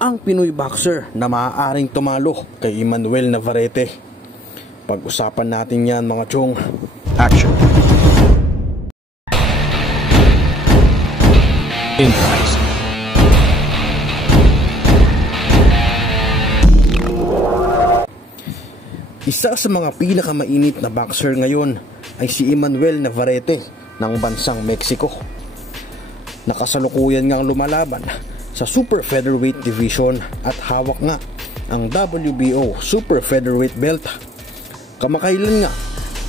ang Pinoy boxer na maaaring tumalo kay Emmanuel Navarrete. Pag-usapan natin yan mga chong. Action! Impact. Isa sa mga pinakamainit na boxer ngayon ay si Emmanuel Navarrete ng bansang Mexico. Nakasalukuyan ngang lumalaban sa Super Featherweight Division at hawak nga ang WBO Super Featherweight Belt. Kamakailan nga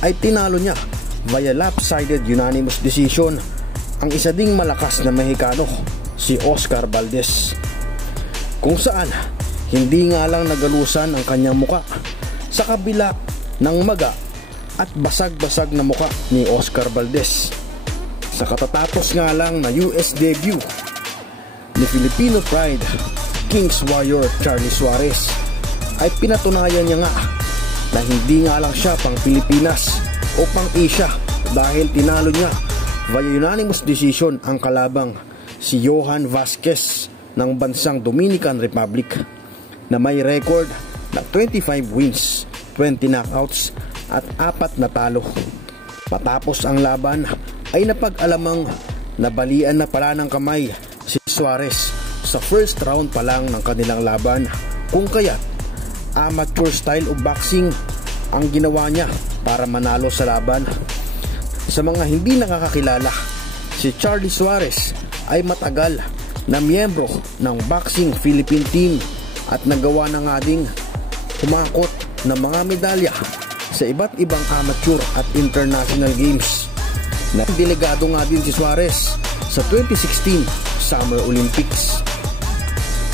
ay tinalo niya via lopsided unanimous decision ang isa ding malakas na Mexicano, si Oscar Valdez, kung saan hindi nga lang nagalusan ang kanyang muka sa kabila ng maga at basag-basag na muka ni Oscar Valdez. Sa katatapos nga lang na US debut ni Filipino Pride Kings Warrior Charlie Suarez, ay pinatunayan niya nga na hindi nga lang siya pang Pilipinas o pang Asia dahil tinalo niya via unanimous decision ang kalabang si Johan Vasquez ng bansang Dominican Republic na may record na 25 wins, 20 knockouts at 4 na talo. Matapos ang laban ay napag-alamang nabalian na pala ng kamay si Suarez sa first round pa lang ng kanilang laban, kung kaya't amateur style of boxing ang ginawa niya para manalo sa laban. Sa mga hindi nakakakilala, si Charlie Suarez ay matagal na miyembro ng Boxing Philippine Team at nagawa na nga ding humakot ng mga medalya sa iba't ibang amateur at international games. Delegado nga din si Suarez sa 2016 Summer Olympics.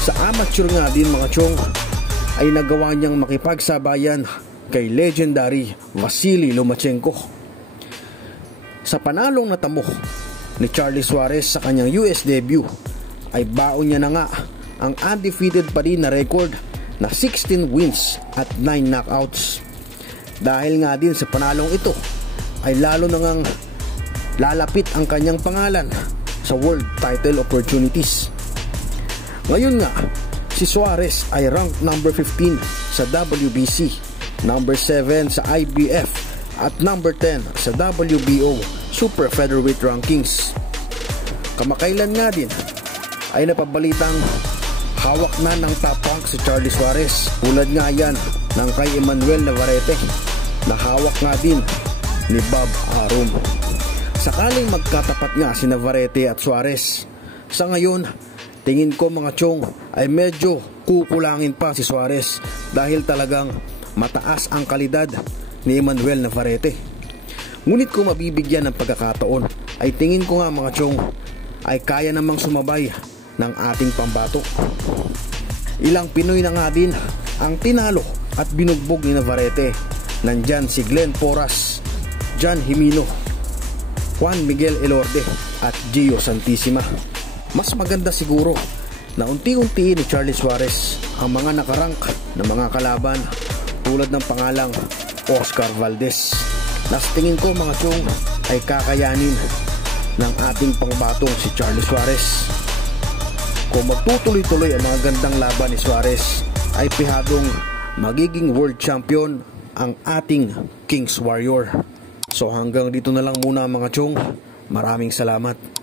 Sa amateur nga din mga chong ay nagawa niyang makipagsabayan kay legendary Vasily Lomachenko. Sa panalong natamo ni Charlie Suarez sa kanyang US debut ay baon niya na nga ang undefeated pa rin na record na 16 wins at 9 knockouts. Dahil nga din sa panalong ito ay lalo na ngang lalapit ang kanyang pangalan sa world title opportunities. Ngayon nga, si Suarez ay ranked number 15 sa WBC, number 7 sa IBF at number 10 sa WBO Super Featherweight Rankings. Kamakailan nga din ay napabalitang hawak na ng top rank si Charlie Suarez, tulad nga yan ng kay Emmanuel Navarrete na hawak nga din ni Bob Arum. Sakaling magkatapat nga si Navarrete at Suarez, sa ngayon tingin ko mga chong ay medyo kukulangin pa si Suarez dahil talagang mataas ang kalidad ni Emmanuel Navarrete. Ngunit kung mabibigyan ng pagkakataon ay tingin ko nga mga chong ay kaya namang sumabay ng ating pambato. Ilang Pinoy na nga din ang tinalo at binugbog ni Navarrete. Nandyan si Glenn Porras, John Jimeno, Juan Miguel Elorde at Gio Santissima. Mas maganda siguro na unti-unti ni Charlie Suarez ang mga nakarank na mga kalaban tulad ng pangalang Oscar Valdez. Nas tingin ko mga chong ay kakayanin ng ating pangbatong si Charlie Suarez. Kung magtutuloy-tuloy ang mga gandang laban ni Suarez ay pihadong magiging world champion ang ating Kings Warrior. So hanggang dito na lang muna mga chong. Maraming salamat.